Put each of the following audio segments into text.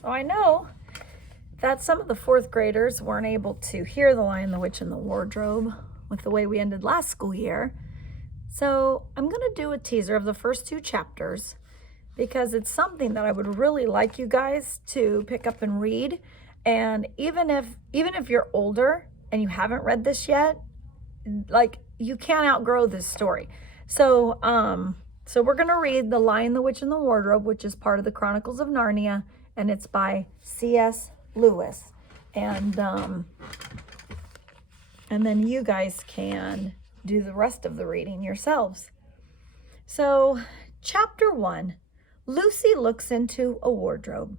So I know that some of the fourth graders weren't able to hear The Lion, the Witch, and the Wardrobe with the way we ended last school year. So I'm going to do a teaser of the first 2 chapters because it's something that I would really like you guys to pick up and read. And even if you're older and you haven't read this yet, like, you can't outgrow this story. So we're going to read The Lion, the Witch, and the Wardrobe, which is part of the Chronicles of Narnia, and it's by C.S. Lewis. And then you guys can do the rest of the reading yourselves. So, Chapter 1, Lucy looks into a wardrobe.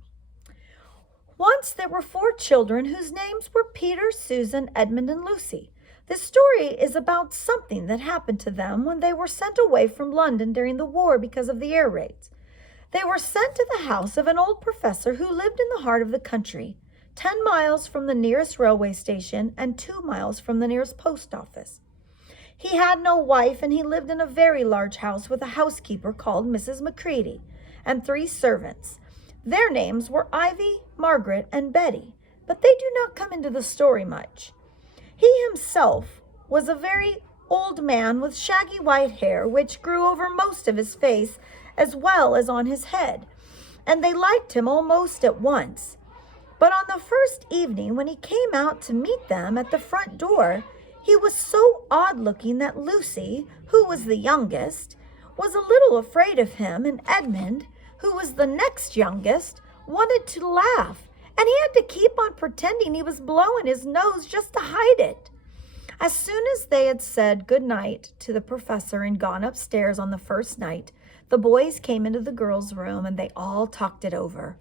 Once there were 4 children whose names were Peter, Susan, Edmund, and Lucy. This story is about something that happened to them when they were sent away from London during the war because of the air raids. They were sent to the house of an old professor who lived in the heart of the country, 10 miles from the nearest railway station and 2 miles from the nearest post office. He had no wife, and he lived in a very large house with a housekeeper called Mrs. Macready and 3 servants. Their names were Ivy, Margaret, and Betty, but they do not come into the story much. He himself was a very old man with shaggy white hair, which grew over most of his face as well as on his head, and they liked him almost at once. But on the first evening, when he came out to meet them at the front door, he was so odd-looking that Lucy, who was the youngest, was a little afraid of him, and Edmund, who was the next youngest, wanted to laugh, and he had to keep on pretending he was blowing his nose just to hide it. As soon as they had said good night to the professor and gone upstairs on the first night, the boys came into the girls' room, and they all talked it over.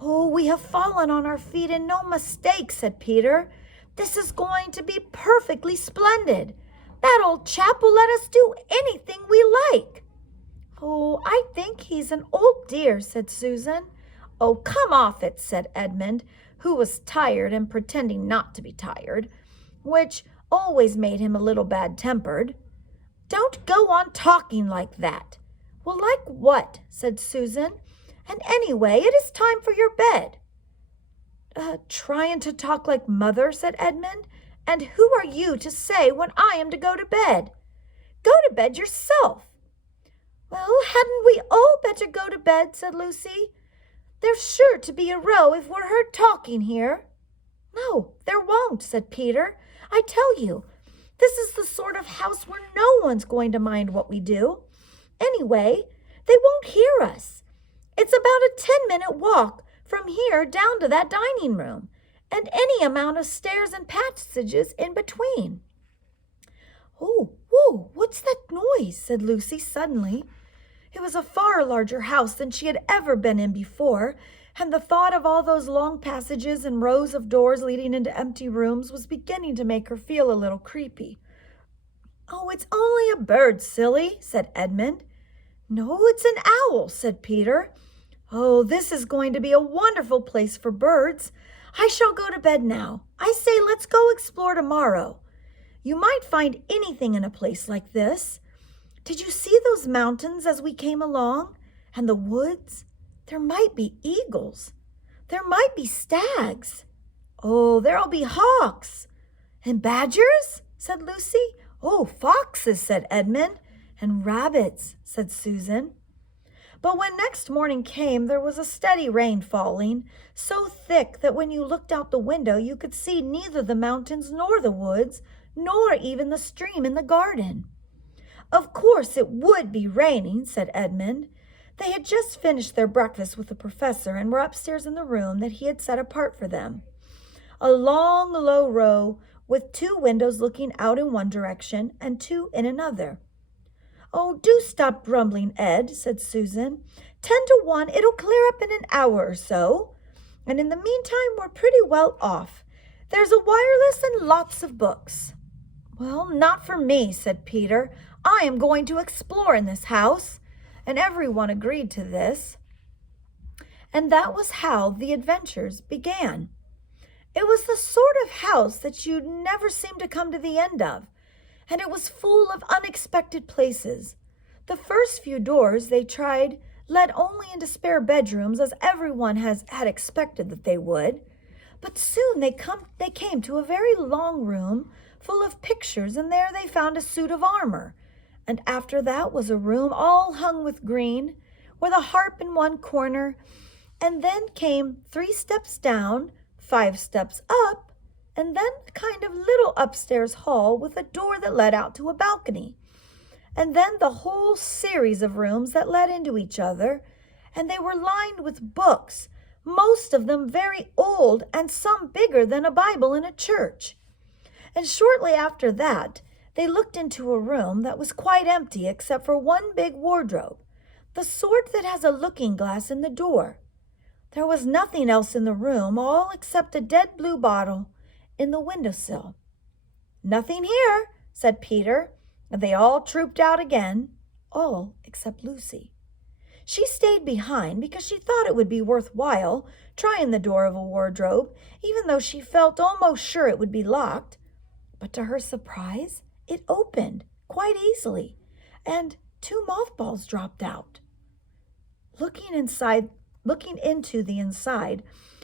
"Oh, we have fallen on our feet, and no mistake," said Peter. "This is going to be perfectly splendid. That old chap will let us do anything we like." "Oh, I think he's an old dear," said Susan. "Oh, come off it," said Edmund, who was tired and pretending not to be tired, which always made him a little bad-tempered. "Don't go on talking like that." "Well, like what?" said Susan. "And anyway, it is time for your bed." "Trying to talk like mother," said Edmund. "And who are you to say when I am to go to bed?" "Go to bed yourself." "Well, hadn't we all better go to bed?" said Lucy. "There's sure to be a row if we're heard talking here." "No, there won't," said Peter. "I tell you, this is the sort of house where no one's going to mind what we do. Anyway, they won't hear us. It's about a 10-minute walk from here down to that dining room, and any amount of stairs and passages in between." "Oh, whoa, what's that noise?" said Lucy suddenly. It was a far larger house than she had ever been in before, and the thought of all those long passages and rows of doors leading into empty rooms was beginning to make her feel a little creepy. "Oh, it's only a bird, silly," said Edmund. "No, it's an owl," said Peter. "Oh, this is going to be a wonderful place for birds. I shall go to bed now. I say let's go explore tomorrow. You might find anything in a place like this. Did you see those mountains as we came along? And the woods? There might be eagles. There might be stags. Oh, there'll be hawks." "And badgers?" said Lucy. "Oh, foxes," said Edmund. "And rabbits," said Susan. But when next morning came, there was a steady rain falling, so thick that when you looked out the window, you could see neither the mountains nor the woods, nor even the stream in the garden. "Of course it would be raining," said Edmund. They had just finished their breakfast with the professor and were upstairs in the room that he had set apart for them. A long, low row with 2 windows looking out in one direction and 2 in another. "Oh, do stop grumbling, Ed," said Susan. 10 to 1, it'll clear up in an hour or so. And in the meantime, we're pretty well off. There's a wireless and lots of books." "Well, not for me," said Peter. "I am going to explore in this house." And everyone agreed to this. And that was how the adventures began. It was the sort of house that you'd never seem to come to the end of, and it was full of unexpected places. The first few doors they tried led only into spare bedrooms, as everyone had expected that they would. But soon they came to a very long room full of pictures, and there they found a suit of armor. And after that was a room all hung with green, with a harp in one corner, and then came 3 steps down, 5 steps up, and then a kind of little upstairs hall with a door that led out to a balcony, and then the whole series of rooms that led into each other, and they were lined with books, most of them very old and some bigger than a Bible in a church. And shortly after that, they looked into a room that was quite empty except for one big wardrobe, the sort that has a looking glass in the door. There was nothing else in the room, all except a dead blue bottle in the windowsill. "Nothing here," said Peter, and they all trooped out again, all except Lucy. She stayed behind because she thought it would be worthwhile trying the door of a wardrobe, even though she felt almost sure it would be locked. But to her surprise, it opened quite easily, and 2 mothballs dropped out. Looking into the inside,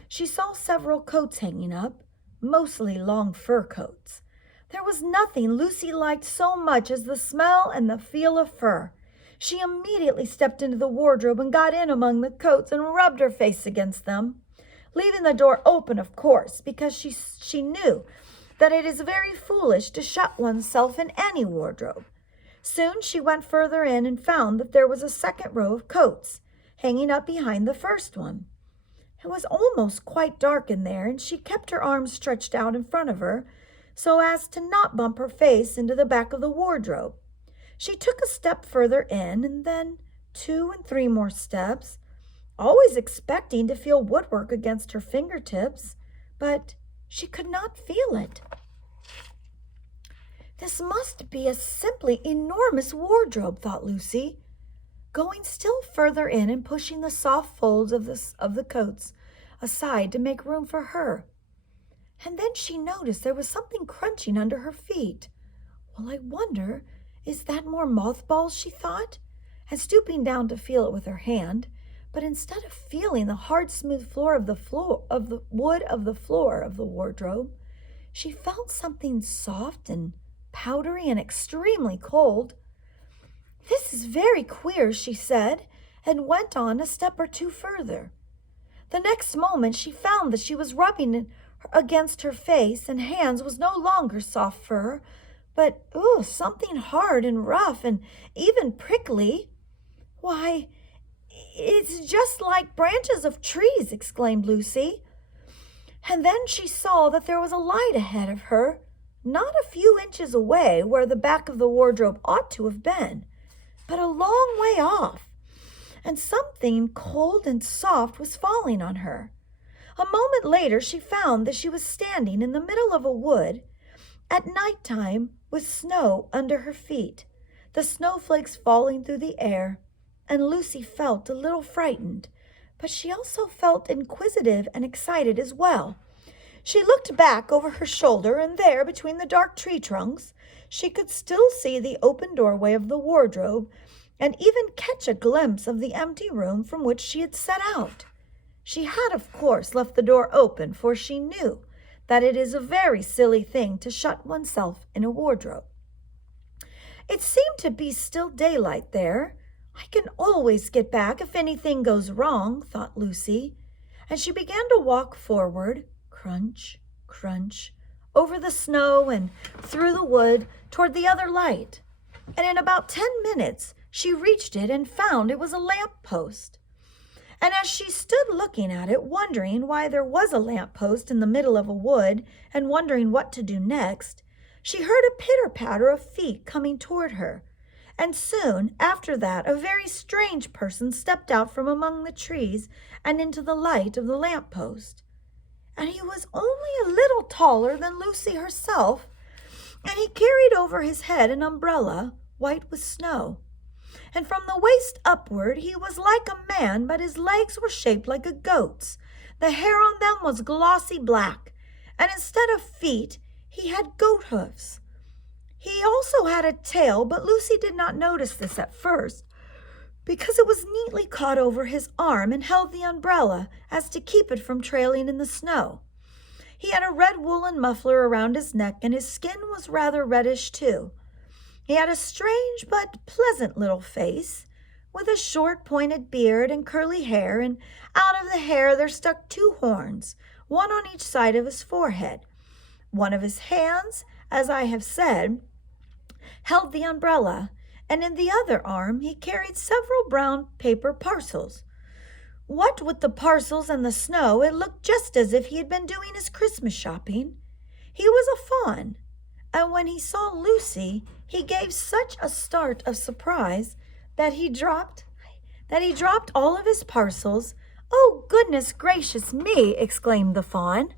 she saw several coats hanging up, mostly long fur coats. There was nothing Lucy liked so much as the smell and the feel of fur. She immediately stepped into the wardrobe and got in among the coats and rubbed her face against them, leaving the door open, of course, because she knew that it is very foolish to shut oneself in any wardrobe. Soon she went further in and found that there was a second row of coats hanging up behind the first one. It was almost quite dark in there, and she kept her arms stretched out in front of her so as to not bump her face into the back of the wardrobe. She took a step further in, and then 2 and 3 more steps, always expecting to feel woodwork against her fingertips, but she could not feel it. "This must be a simply enormous wardrobe," thought Lucy, going still further in and pushing the soft folds of the coats aside to make room for her. And then she noticed there was something crunching under her feet. "Well, I wonder, is that more mothballs?" she thought, and stooping down to feel it with her hand, but instead of feeling the hard, smooth floor of the wood of the floor of the wardrobe, she felt something soft and powdery and extremely cold. "This is very queer," she said, and went on a step or 2 further. The next moment she found that she was rubbing against her face and hands was no longer soft fur, but something hard and rough and even prickly. "Why, it's just like branches of trees," exclaimed Lucy. And then she saw that there was a light ahead of her, not a few inches away where the back of the wardrobe ought to have been, but a long way off, and something cold and soft was falling on her. A moment later she found that she was standing in the middle of a wood at night time with snow under her feet, the snowflakes falling through the air, and Lucy felt a little frightened, but she also felt inquisitive and excited as well. She looked back over her shoulder, and there, between the dark tree trunks, she could still see the open doorway of the wardrobe and even catch a glimpse of the empty room from which she had set out. She had, of course, left the door open, for she knew that it is a very silly thing to shut oneself in a wardrobe. It seemed to be still daylight there. "I can always get back if anything goes wrong," thought Lucy, and she began to walk forward, crunch, crunch, over the snow and through the wood toward the other light. And in about 10 minutes she reached it and found it was a lamp post. And as she stood looking at it, wondering why there was a lamp post in the middle of a wood and wondering what to do next, she heard a pitter-patter of feet coming toward her. And soon after that a very strange person stepped out from among the trees and into the light of the lamp post. And he was only a little taller than Lucy herself, and he carried over his head an umbrella white with snow. And from the waist upward he was like a man, but his legs were shaped like a goat's. The hair on them was glossy black, and instead of feet he had goat hoofs. He also had a tail, but Lucy did not notice this at first, because it was neatly caught over his arm and held the umbrella as to keep it from trailing in the snow. He had a red woolen muffler around his neck, and his skin was rather reddish too. He had a strange but pleasant little face, with a short pointed beard and curly hair, and out of the hair there stuck 2 horns, one on each side of his forehead. One of his hands, as I have said, held the umbrella, and in the other arm he carried several brown paper parcels. What with the parcels and the snow, it looked just as if he had been doing his Christmas shopping. He was a fawn, and when he saw Lucy, he gave such a start of surprise that he dropped all of his parcels. "Oh, goodness gracious me!" exclaimed the fawn.